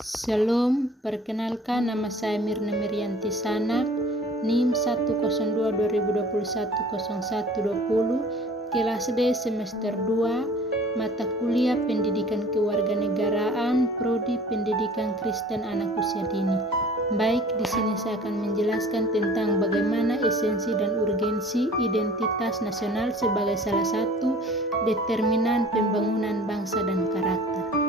Shalom, perkenalkan nama saya Mirna Mirianti Sanak, NIM 102-2021-0120, kelas D semester 2, mata kuliah Pendidikan Kewarganegaraan, Prodi Pendidikan Kristen Anak Usia Dini. Baik, di sini saya akan menjelaskan tentang bagaimana esensi dan urgensi identitas nasional sebagai salah satu determinan pembangunan bangsa dan karakter.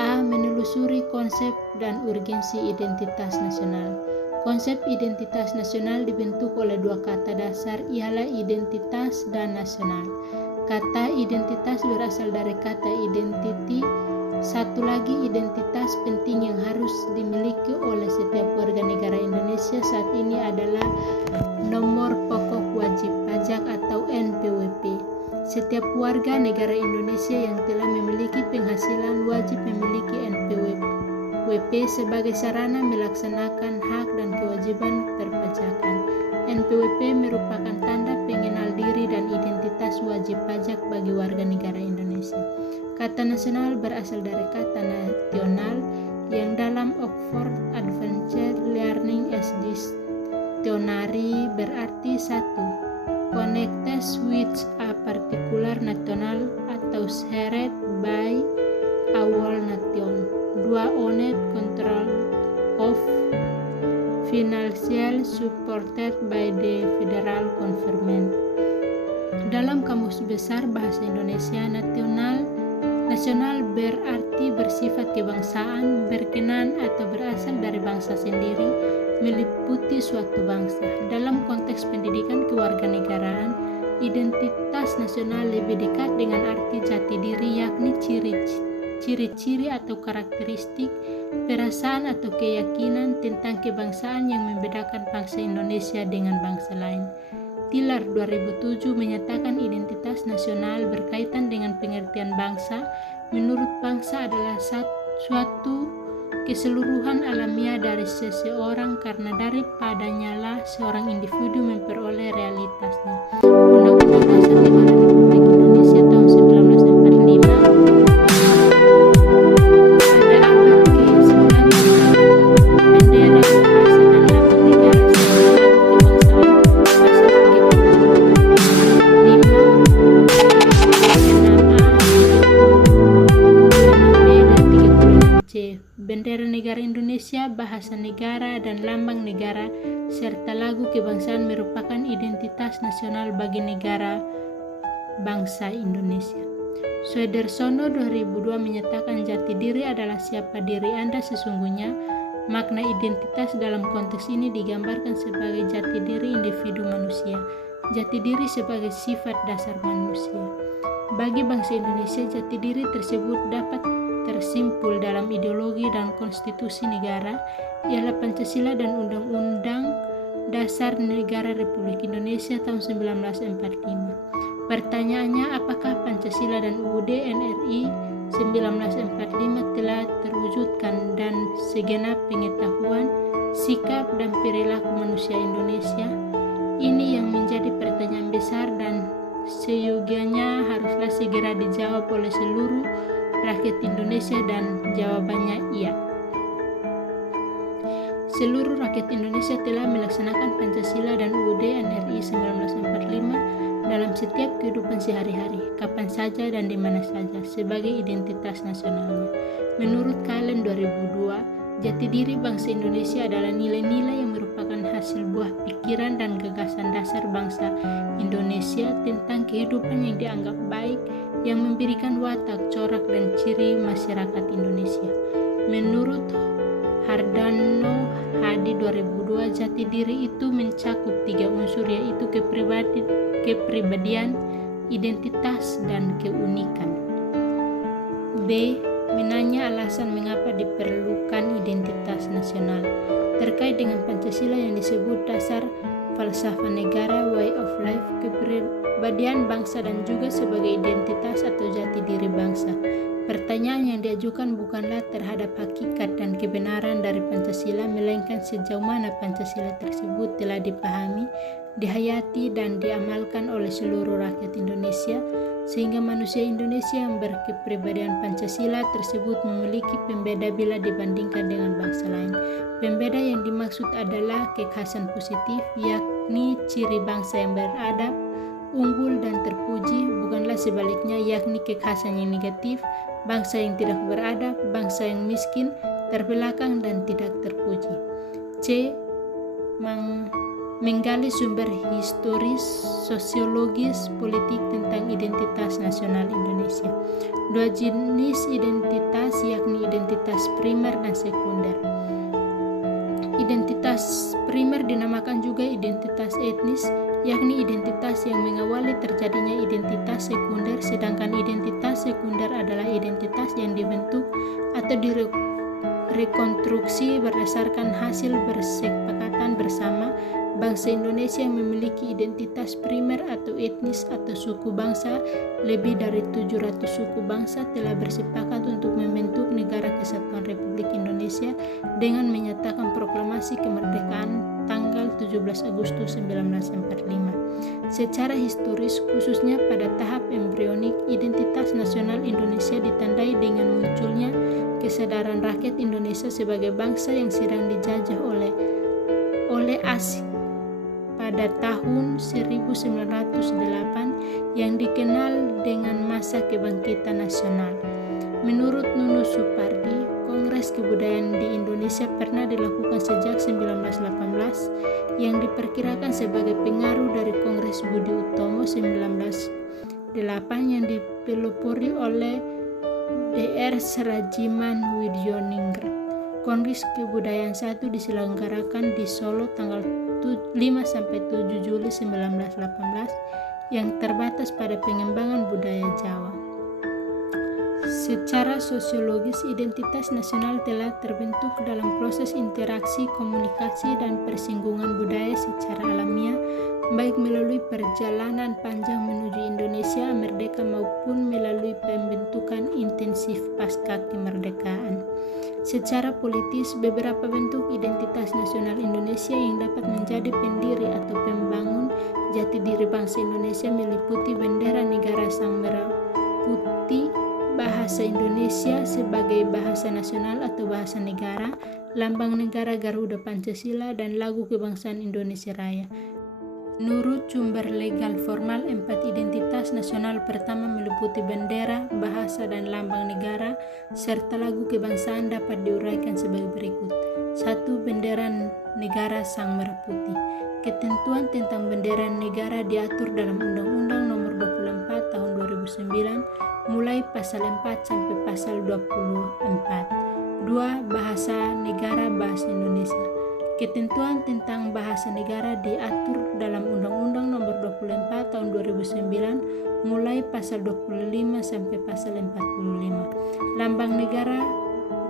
A. Menelusuri konsep dan urgensi identitas nasional. Konsep identitas nasional dibentuk oleh dua kata dasar, ialah identitas dan nasional. Kata identitas berasal dari kata identity. Satu lagi, identitas penting yang harus dimiliki oleh setiap warga negara Indonesia saat ini adalah nomor pokok wajib pajak atau NPWP. Setiap warga negara Indonesia yang telah memiliki penghasilan wajib memiliki NPWP sebagai sarana melaksanakan hak dan kewajiban perpajakan. NPWP merupakan tanda pengenal diri dan identitas wajib pajak bagi warga negara Indonesia. Kata nasional berasal dari kata national yang dalam Oxford Advanced Learning as Dictionary berarti satu, connected with a particular national atau shared by a whole nation. Dua, owned, control of, financial supported by the federal government. Dalam Kamus Besar Bahasa Indonesia, nasional berarti bersifat kebangsaan, berkenan atau berasal dari bangsa sendiri, meliputi suatu bangsa. Dalam konteks pendidikan kewarganegaraan, identitas nasional lebih dekat dengan arti jati diri, yakni ciri-ciri atau karakteristik, perasaan atau keyakinan tentang kebangsaan yang membedakan bangsa Indonesia dengan bangsa lain. Tilar 2007 menyatakan identitas nasional berkaitan dengan pengertian bangsa. Menurut bangsa adalah suatu keseluruhan alamiah dari seseorang karena daripadanya lah seorang individu memperoleh realitasnya. Undang-Undang Dasar Negara Republik Indonesia tahun 1945 bendera negara Indonesia, bahasa negara, dan lambang negara, serta lagu kebangsaan merupakan identitas nasional bagi negara bangsa Indonesia. Suedersono 2002 menyatakan jati diri adalah siapa diri Anda sesungguhnya. Makna identitas dalam konteks ini digambarkan sebagai jati diri individu manusia, jati diri sebagai sifat dasar manusia. Bagi bangsa Indonesia, jati diri tersebut dapat tersimpul dalam ideologi dan konstitusi negara, ialah Pancasila dan Undang-Undang Dasar Negara Republik Indonesia tahun 1945. Pertanyaannya, apakah Pancasila dan UUD NRI 1945 telah terwujudkan dan segenap pengetahuan, sikap, dan perilaku manusia Indonesia? Ini yang menjadi pertanyaan besar dan seyogianya haruslah segera dijawab oleh seluruh rakyat Indonesia, dan jawabannya iya. Seluruh rakyat Indonesia telah melaksanakan Pancasila dan UUD NRI 1945 dalam setiap kehidupan sehari-hari, kapan saja dan di mana saja, sebagai identitas nasionalnya. Menurut Kalen 2002, jati diri bangsa Indonesia adalah nilai-nilai yang merupakan hasil buah pikiran dan gagasan dasar bangsa Indonesia tentang kehidupan yang dianggap baik, yang memberikan watak, corak, dan ciri masyarakat Indonesia. Menurut Hardano Hadi 2002, jati diri itu mencakup 3 unsur, yaitu kepribadian, identitas, dan keunikan. B. Menanya alasan mengapa diperlukan identitas nasional. Terkait dengan Pancasila yang disebut dasar falsafah negara, way of life, kepribadian bangsa, dan juga sebagai identitas atau jati diri bangsa. Pertanyaan yang diajukan bukanlah terhadap hakikat dan kebenaran dari Pancasila, melainkan sejauh mana Pancasila tersebut telah dipahami, dihayati dan diamalkan oleh seluruh rakyat Indonesia, sehingga manusia Indonesia yang berkepribadian Pancasila tersebut memiliki pembeda bila dibandingkan dengan bangsa lain. Pembeda yang dimaksud adalah kekhasan positif, yakni ciri bangsa yang beradab, unggul dan terpuji, bukanlah sebaliknya, yakni kekhasan yang negatif, bangsa yang tidak beradab, bangsa yang miskin, terbelakang dan tidak terpuji. C. Menggali sumber historis, sosiologis, politik tentang identitas nasional Indonesia. Dua jenis identitas, yakni identitas primer dan sekunder. Identitas primer dinamakan juga identitas etnis, yakni identitas yang mengawali terjadinya identitas sekunder, sedangkan identitas sekunder adalah identitas yang dibentuk atau direkonstruksi berdasarkan hasil bersepakatan bersama bangsa Indonesia yang memiliki identitas primer atau etnis atau suku bangsa. Lebih dari 700 suku bangsa telah bersepakat untuk membentuk Negara Kesatuan Republik Indonesia dengan menyatakan proklamasi kemerdekaan tanggal 17 Agustus 1945. Secara historis, khususnya pada tahap embrionik, identitas nasional Indonesia ditandai dengan munculnya kesadaran rakyat Indonesia sebagai bangsa yang sedang dijajah oleh asing pada tahun 1908 yang dikenal dengan masa kebangkitan nasional. Menurut Nunu Supardi, Kongres Kebudayaan di Indonesia pernah dilakukan sejak 1918 yang diperkirakan sebagai pengaruh dari Kongres Budi Utomo 1908 yang dipelopori oleh Dr. Serajiman Widyoningrat. Kongres Kebudayaan 1 diselenggarakan di Solo tanggal 5-7 Juli 1918 yang terbatas pada pengembangan budaya Jawa. Secara sosiologis, identitas nasional telah terbentuk dalam proses interaksi, komunikasi, dan persinggungan budaya secara alamiah, baik melalui perjalanan panjang menuju Indonesia merdeka maupun melalui pembentukan intensif pasca kemerdekaan. Secara politis, beberapa bentuk identitas nasional Indonesia yang dapat menjadi pendiri atau pembangun jati diri bangsa Indonesia meliputi bendera negara sang merah putih, bahasa Indonesia sebagai bahasa nasional atau bahasa negara, lambang negara Garuda Pancasila, dan lagu kebangsaan Indonesia Raya. Menurut sumber legal formal, 4 identitas nasional pertama meliputi bendera, bahasa, dan lambang negara, serta lagu kebangsaan dapat diuraikan sebagai berikut. 1. Bendera negara sang merah putih. Ketentuan tentang bendera negara diatur dalam Undang-Undang Nomor 24 Tahun 2009, mulai pasal 4 sampai pasal 24. 2. Bahasa negara bahasa Indonesia. Ketentuan tentang bahasa negara diatur dalam Undang-Undang Nomor 24 Tahun 2009 mulai pasal 25 sampai pasal 45. Lambang negara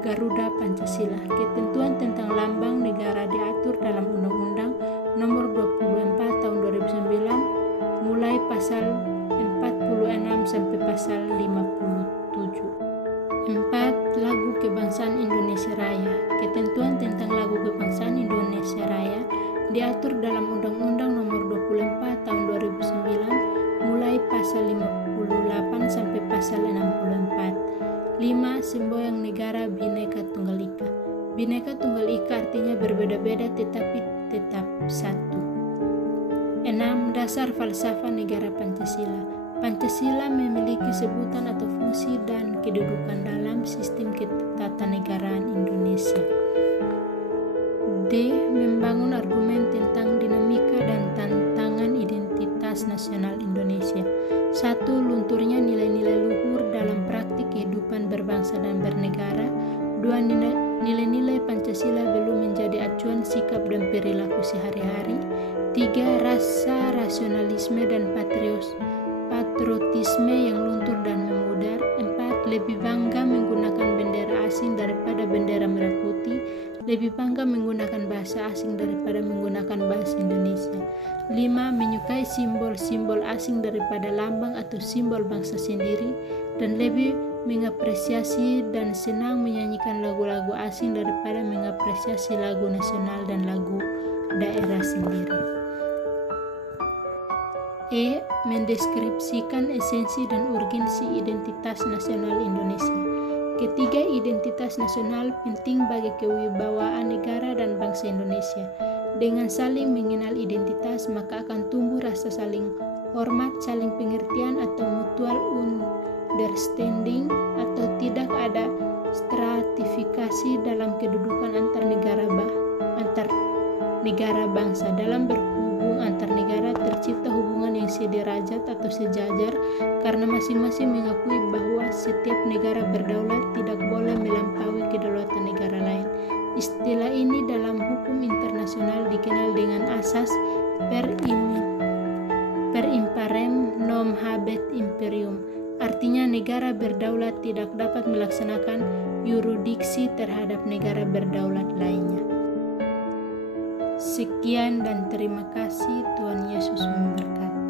Garuda Pancasila. Ketentuan tentang lambang negara diatur dalam Undang-Undang Nomor 24 Tahun 2009 mulai pasal 46 sampai pasal 57. 4. Lagu Kebangsaan Indonesia Raya. Ketentuan tentang lagu kebangsaan Indonesia Raya diatur dalam Undang-Undang Nomor 24 Tahun 2009 mulai pasal 58 sampai pasal 64. 5. Semboyan negara Bhinneka Tunggal Ika. Bhinneka Tunggal Ika artinya berbeda-beda tetapi tetap satu. 6. Dasar falsafah negara Pancasila. Pancasila memiliki sebutan atau fungsi dan kedudukan dalam sistem ketatanegaraan Indonesia. D. Membangun argumen tentang dinamika dan tantangan identitas nasional Indonesia. 1. Lunturnya nilai-nilai luhur dalam praktik kehidupan berbangsa dan bernegara. 2. Nilai-nilai Pancasila belum menjadi acuan sikap dan perilaku sehari-hari. 3. Rasa rasionalisme dan patriotisme yang luntur dan memudar. 4. Lebih bangga menggunakan bendera asing daripada bendera merah putih. Lebih bangga menggunakan bahasa asing daripada menggunakan bahasa Indonesia. 5. Menyukai simbol-simbol asing daripada lambang atau simbol bangsa sendiri, dan lebih mengapresiasi dan senang menyanyikan lagu-lagu asing daripada mengapresiasi lagu nasional dan lagu daerah sendiri. Mendeskripsikan esensi dan urgensi identitas nasional Indonesia. Ketiga, identitas nasional penting bagi kewibawaan negara dan bangsa Indonesia. Dengan saling mengenal identitas, maka akan tumbuh rasa saling hormat, saling pengertian atau mutual understanding, atau tidak ada stratifikasi dalam kedudukan antar negara bangsa. Dalam berhubung antar negara tercipta hubungan yang sederajat atau sejajar karena masing-masing mengakui bahwa setiap negara berdaulat tidak boleh melampaui kedaulatan negara lain. Istilah ini dalam hukum internasional dikenal dengan asas per imparem non habet imperium. Artinya negara berdaulat tidak dapat melaksanakan yurisdiksi terhadap negara berdaulat lainnya. Sekian dan terima kasih. Tuhan Yesus memberkati.